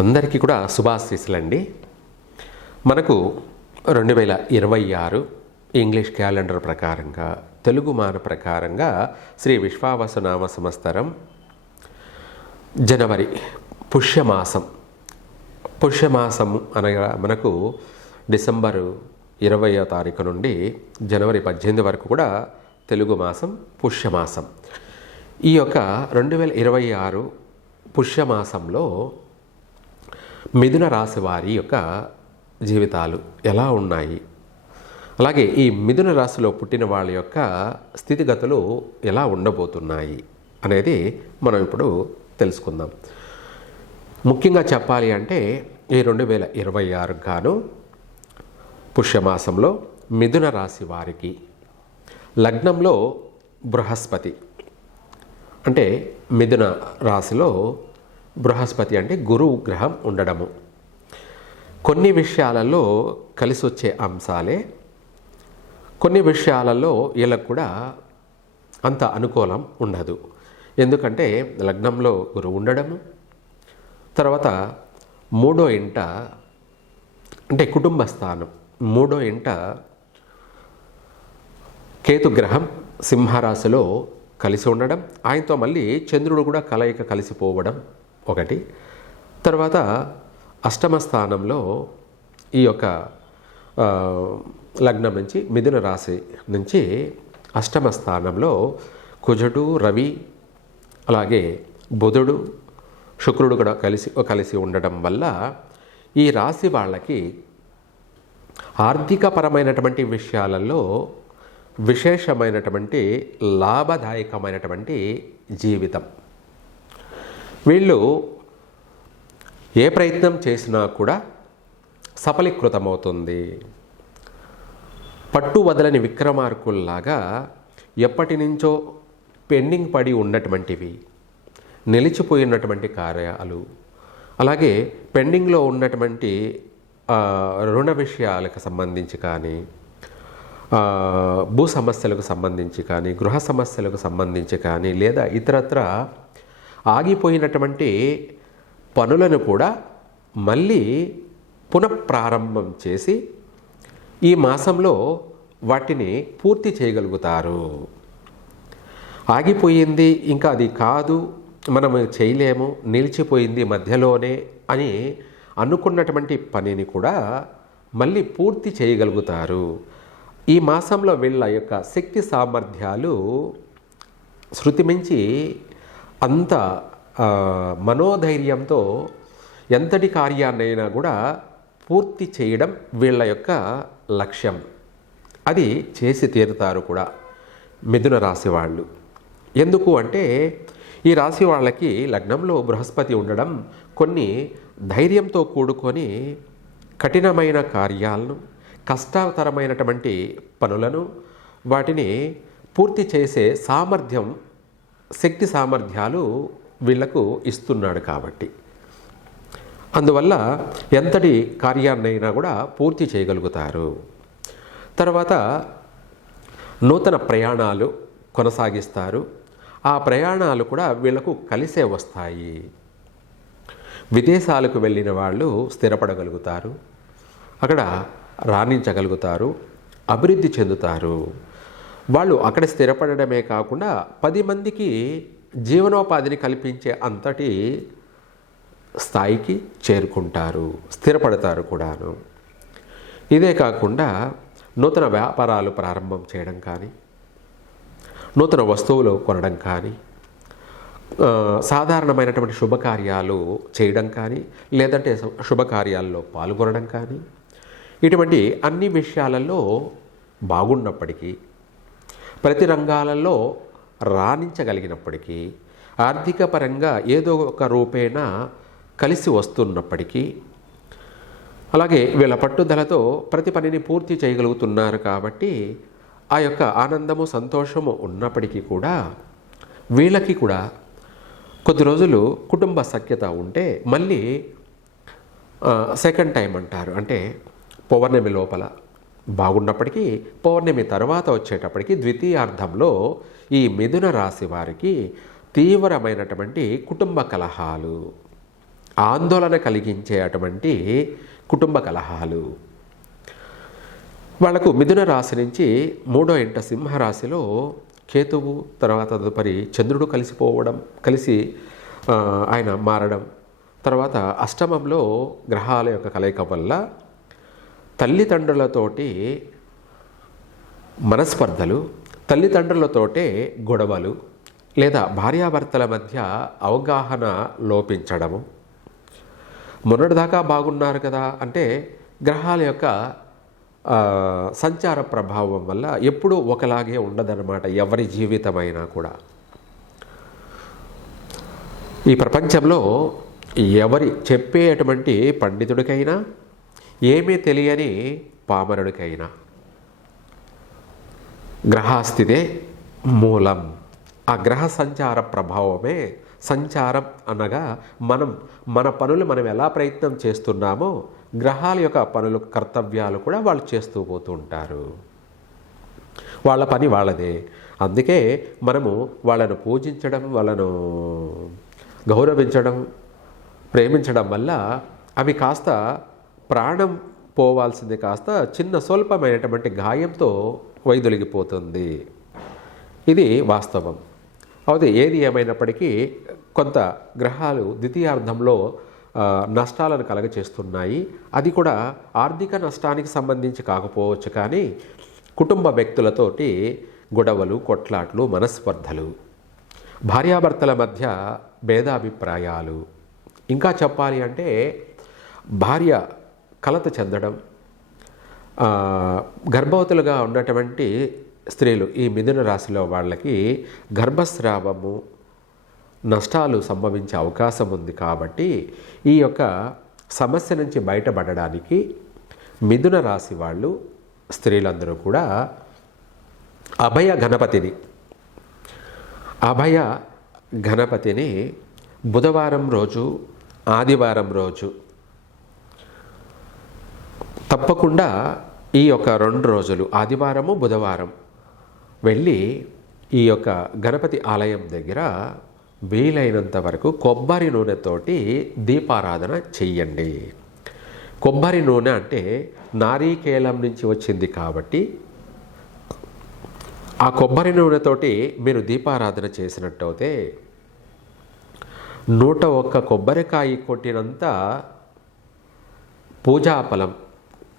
అందరికీ కూడా శుభాశీస్సులండి. మనకు 2026 ఇంగ్లీష్ క్యాలెండర్ ప్రకారంగా, తెలుగు మాన ప్రకారంగా శ్రీ విశ్వావసునామ సంవత్సరం జనవరి పుష్యమాసం అనగా మనకు డిసెంబరు 20వ తారీఖు నుండి జనవరి 18 వరకు కూడా తెలుగు మాసం పుష్యమాసం. ఈ యొక్క 2026 పుష్యమాసంలో మిథున రాశి వారి యొక్క జీవితాలు ఎలా ఉన్నాయి, అలాగే ఈ మిథున రాశిలో పుట్టిన వాళ్ళ యొక్క స్థితిగతులు ఎలా ఉండబోతున్నాయి అనేది మనం ఇప్పుడు తెలుసుకుందాం. ముఖ్యంగా చెప్పాలి అంటే ఈ 2026 గాను పుష్యమాసంలో మిథున రాశి వారికి లగ్నంలో బృహస్పతి, అంటే మిథున రాశిలో బృహస్పతి అంటే గురువు గ్రహం ఉండడము కొన్ని విషయాలలో కలిసి వచ్చే అంశాలే, కొన్ని విషయాలలో వీళ్ళకు కూడా అంత అనుకూలం ఉండదు. ఎందుకంటే లగ్నంలో గురువు ఉండడము, తర్వాత మూడో ఇంట అంటే కుటుంబ స్థానం, మూడో ఇంట కేతుగ్రహం సింహరాశిలో కలిసి ఉండడం, ఆయనతో మళ్ళీ చంద్రుడు కూడా కలయిక కలిసిపోవడం ఒకటి. తర్వాత అష్టమ స్థానంలో ఈ యొక్క లగ్నం నుంచి మిథున రాశి నుంచి అష్టమ స్థానంలో కుజుడు, రవి, అలాగే బుధుడు, శుక్రుడు కూడా కలిసి ఉండడం వల్ల ఈ రాశి వాళ్ళకి ఆర్థికపరమైనటువంటి విషయాలలో విశేషమైనటువంటి లాభదాయకమైనటువంటి జీవితం. వీళ్ళు ఏ ప్రయత్నం చేసినా కూడా సఫలీకృతమవుతుంది. పట్టు వదలని విక్రమార్కుల్లాగా ఎప్పటి నుంచో పెండింగ్ పడి ఉన్నటువంటివి, నిలిచిపోయినటువంటి కార్యాలు, అలాగే పెండింగ్లో ఉన్నటువంటి రుణ విషయాలకు సంబంధించి కానీ, భూ సమస్యలకు సంబంధించి కానీ, గృహ సమస్యలకు సంబంధించి కానీ, లేదా ఇతరత్ర ఆగిపోయినటువంటి పనులను కూడా మళ్ళీ పునఃప్రారంభం చేసి ఈ మాసంలో వాటిని పూర్తి చేయగలుగుతారు. ఆగిపోయింది ఇంకా అది కాదు, మనం చేయలేము, నిలిచిపోయింది మధ్యలోనే అని అనుకున్నటువంటి పనిని కూడా మళ్ళీ పూర్తి చేయగలుగుతారు. ఈ మాసంలో వీళ్ళ యొక్క శక్తి సామర్థ్యాలు శృతిమించి అంత మనోధైర్యంతో ఎంతటి కార్యాన్నైనా కూడా పూర్తి చేయడం వీళ్ళ యొక్క లక్ష్యం. అది చేసి తీరుతారు కూడా మిథున రాశి వాళ్ళు. ఎందుకు అంటే ఈ రాశి వాళ్ళకి లగ్నంలో బృహస్పతి ఉండడం కొన్ని ధైర్యంతో కూడుకొని కఠినమైన కార్యాలను, కష్టతరమైనటువంటి పనులను వాటిని పూర్తి చేసే సామర్థ్యం, శక్తి సామర్థ్యాలు వీళ్లకు ఇస్తున్నాడు. కాబట్టి అందువల్ల ఎంతటి కార్యాన్నైనా కూడా పూర్తి చేయగలుగుతారు. తర్వాత నూతన ప్రయాణాలు కొనసాగిస్తారు. ఆ ప్రయాణాలు కూడా వీళ్లకు కలిసే వస్తాయి. విదేశాలకు వెళ్ళిన వాళ్ళు స్థిరపడగలుగుతారు, అక్కడ రాణించగలుగుతారు, అభివృద్ధి చెందుతారు. వాళ్ళు అక్కడ స్థిరపడమే కాకుండా 10 మందికి జీవనోపాధిని కల్పించే అంతటి స్థాయికి చేరుకుంటారు, స్థిరపడతారు కూడాను. ఇదే కాకుండా నూతన వ్యాపారాలు ప్రారంభం చేయడం కానీ, నూతన వస్తువులు కొనడం కానీ, సాధారణమైనటువంటి శుభకార్యాలు చేయడం కానీ, లేదంటే శుభకార్యాల్లో పాల్గొనడం కానీ, ఇటువంటి అన్ని విషయాలలో బాగున్నప్పటికీ, ప్రతి రంగాలలో రాణించగలిగినప్పటికీ, ఆర్థిక పరంగా ఏదో ఒక రూపేణ కలిసి వస్తున్నప్పటికీ, అలాగే వీళ్ళ పట్టుదలతో ప్రతి పనిని పూర్తి చేయగలుగుతున్నారు. కాబట్టి ఆ యొక్క ఆనందము, సంతోషము ఉన్నప్పటికీ కూడా వీళ్ళకి కూడా కొద్ది రోజులు కుటుంబ సఖ్యత ఉంటే మళ్ళీ సెకండ్ టైం అంటారు, అంటే పౌర్ణమి లోపల బాగున్నప్పటికీ పౌర్ణమి తర్వాత వచ్చేటప్పటికి ద్వితీయార్థంలో ఈ మిథున రాశి వారికి తీవ్రమైనటువంటి కుటుంబ కలహాలు, ఆందోళన కలిగించే అటువంటి కుటుంబ కలహాలు. వాళ్లకు మిథున రాశి నుంచి 3వ ఇంట సింహరాశిలో కేతువు, తర్వాత తదుపరి చంద్రుడు కలిసి ఆయన మారడం, తర్వాత అష్టమంలో గ్రహాల యొక్క కలయిక వల్ల తల్లిదండ్రులతోటి మనస్పర్ధలు, తల్లిదండ్రులతోటే గొడవలు, లేదా భార్యాభర్తల మధ్య అవగాహన లోపించడము. మొన్నటిదాకా బాగున్నారు కదా అంటే గ్రహాల యొక్క సంచార ప్రభావం వల్ల ఎప్పుడూ ఒకలాగే ఉండదన్నమాట ఎవరి జీవితమైనా కూడా. ఈ ప్రపంచంలో ఎవరి చెప్పేటువంటి పండితుడికైనా, ఏమీ తెలియని పామరుడికైనా గ్రహస్థితే మూలం. ఆ గ్రహ సంచార ప్రభావమే సంచారం అనగా మన పనులు మనం ఎలా ప్రయత్నం చేస్తున్నామో గ్రహాల యొక్క పనులు, కర్తవ్యాలు కూడా వాళ్ళు చేస్తూ పోతూ ఉంటారు. వాళ్ళ పని వాళ్ళదే. అందుకే మనము వాళ్ళను పూజించడం, వాళ్ళను గౌరవించడం, ప్రేమించడం వల్ల అవి కాస్త ప్రాణం పోవాల్సింది కాస్త చిన్న స్వల్పమైనటువంటి గాయంతో వైదొలిగిపోతుంది. ఇది వాస్తవం. అయితే ఏది ఏమైనప్పటికీ కొంత గ్రహాలు ద్వితీయార్థంలో నష్టాలను కలగచేస్తున్నాయి. అది కూడా ఆర్థిక నష్టానికి సంబంధించి కాకపోవచ్చు, కానీ కుటుంబ వ్యక్తులతోటి గొడవలు, కొట్లాట్లు, మనస్పర్ధలు, భార్యాభర్తల మధ్య భేదాభిప్రాయాలు, ఇంకా చెప్పాలి అంటే భార్య కలత చెందడం, గర్భవతులుగా ఉన్నటువంటి స్త్రీలు, ఈ మిథున రాశిలో వాళ్ళకి గర్భస్రావము, నష్టాలు సంభవించే అవకాశం ఉంది. కాబట్టి ఈ యొక్క సమస్య నుంచి బయటపడడానికి మిథున రాశి వాళ్ళు, స్త్రీలందరూ కూడా అభయ గణపతిని బుధవారం రోజు, ఆదివారం రోజు తప్పకుండా ఈ యొక్క 2 రోజులు ఆదివారము, బుధవారం వెళ్ళి ఈ యొక్క గణపతి ఆలయం దగ్గర వీలైనంత వరకు కొబ్బరి నూనెతోటి దీపారాధన చెయ్యండి. కొబ్బరి నూనె అంటే నారీకేలం నుంచి వచ్చింది కాబట్టి ఆ కొబ్బరి నూనెతోటి మీరు దీపారాధన చేసినట్టయితే 101 కొబ్బరికాయ కొట్టినంత పూజాఫలం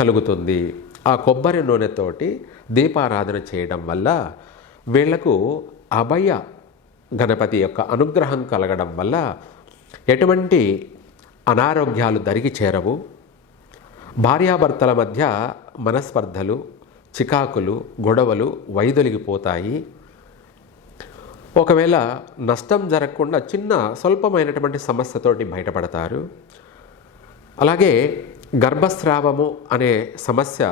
కలుగుతుంది. ఆ కొబ్బరి నూనెతోటి దీపారాధన చేయడం వల్ల వీళ్లకు అభయ గణపతి యొక్క అనుగ్రహం కలగడం వల్ల ఎటువంటి అనారోగ్యాలు దరికి చేరవు. భార్యాభర్తల మధ్య మనస్పర్ధలు, చికాకులు, గొడవలు వైదొలిగిపోతాయి. ఒకవేళ నష్టం జరగకుండా చిన్న స్వల్పమైనటువంటి సమస్యతోటి బయటపడతారు. అలాగే గర్భస్రావము అనే సమస్య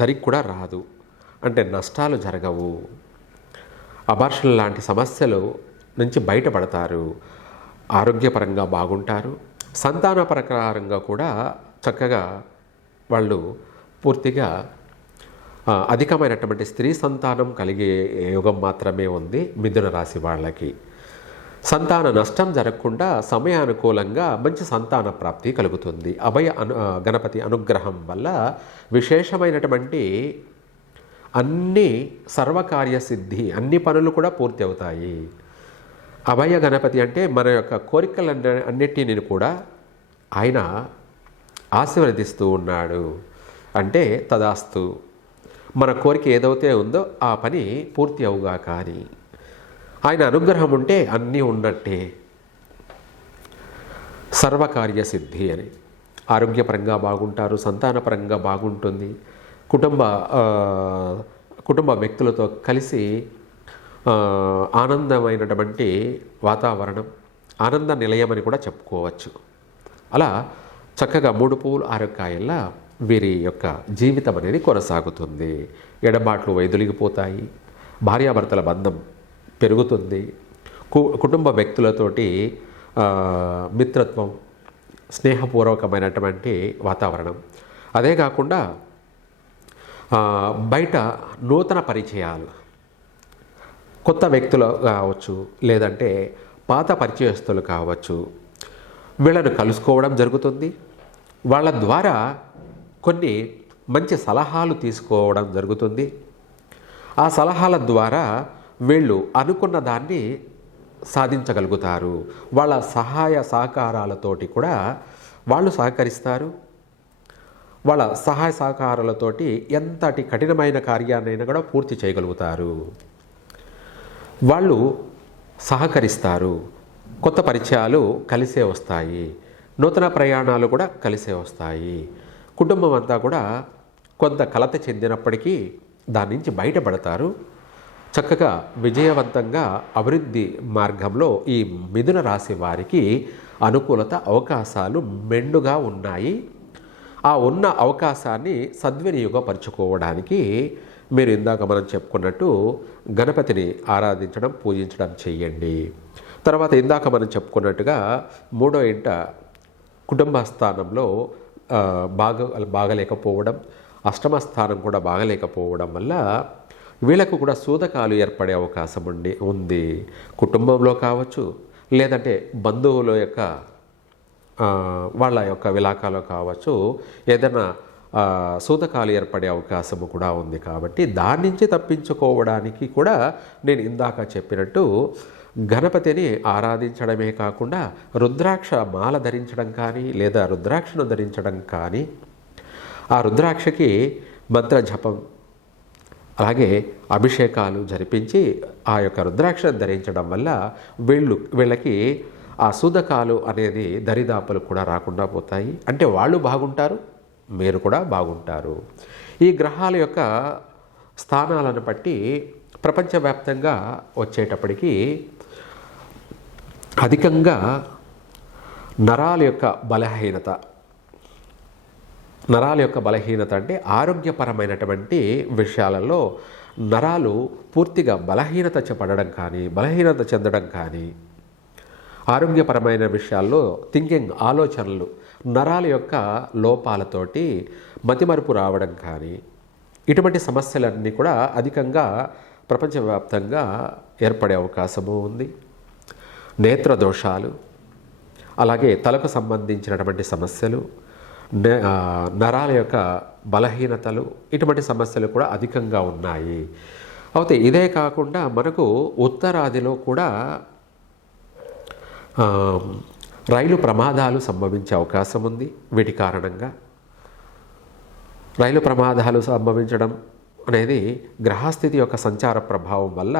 దరికి కూడా రాదు, అంటే నష్టాలు జరగవు. అబార్షన్ లాంటి సమస్యలు నుంచి బయటపడతారు. ఆరోగ్యపరంగా బాగుంటారు. సంతాన ప్రకారంగా కూడా చక్కగా వాళ్ళు పూర్తిగా అధికమైనటువంటి స్త్రీ సంతానం కలిగే యోగం మాత్రమే ఉంది మిథున రాశి వాళ్ళకి. సంతాన నష్టం జరగకుండా సమయానుకూలంగా మంచి సంతాన ప్రాప్తి కలుగుతుంది. గణపతి అనుగ్రహం వల్ల విశేషమైనటువంటి అన్ని సర్వకార్య సిద్ధి, అన్ని పనులు కూడా పూర్తి అవుతాయి. అభయ గణపతి అంటే మన యొక్క కోరికలన్నిటిని కూడా ఆయన ఆశీర్వదిస్తూ ఉన్నాడు. అంటే తదాస్తు, మన కోరిక ఏదైతే ఉందో ఆ పని పూర్తి అవుగా. కానీ ఆయన అనుగ్రహం ఉంటే అన్నీ ఉన్నట్టే. సర్వకార్య సిద్ధి అని ఆరోగ్యపరంగా బాగుంటారు, సంతానపరంగా బాగుంటుంది. కుటుంబ వ్యక్తులతో కలిసి ఆనందమైనటువంటి వాతావరణం, ఆనంద నిలయం అని కూడా చెప్పుకోవచ్చు. అలా చక్కగా 3 పువ్వులు 6 కాయల్లా వీరి యొక్క జీవితం అనేది కొనసాగుతుంది. ఎడబాట్లు వైదొలిగిపోతాయి. భార్యాభర్తల బంధం పెరుగుతుంది. కుటుంబ వ్యక్తులతోటి మిత్రత్వం, స్నేహపూర్వకమైనటువంటి వాతావరణం. అదే కాకుండా బయట నూతన పరిచయాలు, కొత్త వ్యక్తులు కావచ్చు, లేదంటే పాత పరిచయస్తులు కావచ్చు, వీళ్ళను కలుసుకోవడం జరుగుతుంది. వాళ్ళ ద్వారా కొన్ని మంచి సలహాలు తీసుకోవడం జరుగుతుంది. ఆ సలహాల ద్వారా వీళ్ళు అనుకున్న దాన్ని సాధించగలుగుతారు. వాళ్ళ సహాయ సహకారాలతోటి కూడా వాళ్ళు సహకరిస్తారు. వాళ్ళ సహాయ సహకారాలతోటి ఎంతటి కఠినమైన కార్యాన్నైనా కూడా పూర్తి చేయగలుగుతారు. వాళ్ళు సహకరిస్తారు. కొత్త పరిచయాలు కలిసే వస్తాయి. నూతన ప్రయాణాలు కూడా కలిసే వస్తాయి. కుటుంబం అంతా కూడా కొంత కలత చెందినప్పటికీ దాని నుంచి బయటపడతారు. చక్కగా విజయవంతంగా అభివృద్ధి మార్గంలో ఈ మిథున రాశి వారికి అనుకూలత అవకాశాలు మెండుగా ఉన్నాయి. ఆ ఉన్న అవకాశాన్ని సద్వినియోగపరచుకోవడానికి మీరు ఇందాక మనం చెప్పుకున్నట్టు గణపతిని ఆరాధించడం, పూజించడం చేయండి. తర్వాత ఇందాక మనం చెప్పుకున్నట్టుగా 3వ ఇంట కుటుంబ స్థానంలో బాగలేకపోవడం, అష్టమ స్థానం కూడా బాగలేకపోవడం వల్ల వీళ్ళకు కూడా సూతకాలు ఏర్పడే అవకాశం ఉంది. కుటుంబంలో కావచ్చు, లేదంటే బంధువుల యొక్క వాళ్ళ యొక్క విలాకాలో కావచ్చు, ఏదైనా సూతకాలు ఏర్పడే అవకాశము కూడా ఉంది. కాబట్టి దాని నుంచి తప్పించుకోవడానికి కూడా నేను ఇందాక చెప్పినట్టు గణపతిని ఆరాధించడమే కాకుండా రుద్రాక్ష మాల ధరించడం కానీ, లేదా రుద్రాక్షను ధరించడం కానీ, ఆ రుద్రాక్షకి మంత్ర జపం, అలాగే అభిషేకాలు జరిపించి ఆ యొక్క రుద్రాక్షను ధరించడం వల్ల వీళ్ళకి ఆ సూదకాలు అనేది దరిదాపులు కూడా రాకుండా పోతాయి. అంటే వాళ్ళు బాగుంటారు, మీరు కూడా బాగుంటారు. ఈ గ్రహాల యొక్క స్థానాలను బట్టి ప్రపంచవ్యాప్తంగా వచ్చేటప్పటికీ అధికంగా నరాల యొక్క బలహీనత అంటే ఆరోగ్యపరమైనటువంటి విషయాలలో నరాలు పూర్తిగా బలహీనత చెందడం కానీ, ఆరోగ్యపరమైన విషయాల్లో థింకింగ్ ఆలోచనలు నరాల యొక్క లోపాలతోటి మతిమరుపు రావడం కానీ, ఇటువంటి సమస్యలన్నీ కూడా అధికంగా ప్రపంచవ్యాప్తంగా ఏర్పడే అవకాశము ఉంది. నేత్ర దోషాలు, అలాగే తలకు సంబంధించినటువంటి సమస్యలు, నరాల యొక్క బలహీనతలు, ఇటువంటి సమస్యలు కూడా అధికంగా ఉన్నాయి. అయితే ఇదే కాకుండా మనకు ఉత్తరాదిలో కూడా రైలు ప్రమాదాలు సంభవించే అవకాశం ఉంది. వీటి కారణంగా రైలు ప్రమాదాలు సంభవించడం అనేది గ్రహస్థితి యొక్క సంచార ప్రభావం వల్ల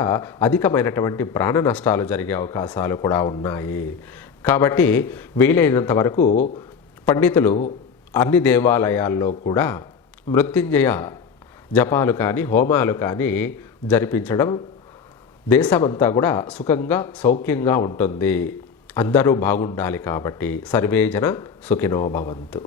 అధికమైనటువంటి ప్రాణ నష్టాలు జరిగే అవకాశాలు కూడా ఉన్నాయి. కాబట్టి వీలైనంత వరకు పండితులు అన్ని దేవాలయాల్లో కూడా మృత్యుంజయ జపాలు కానీ, హోమాలు కానీ జరిపించడం దేశమంతా కూడా సుఖంగా సౌఖ్యంగా ఉంటుంది. అందరూ బాగుండాలి. కాబట్టి సర్వే జన సుఖినో భవంతు.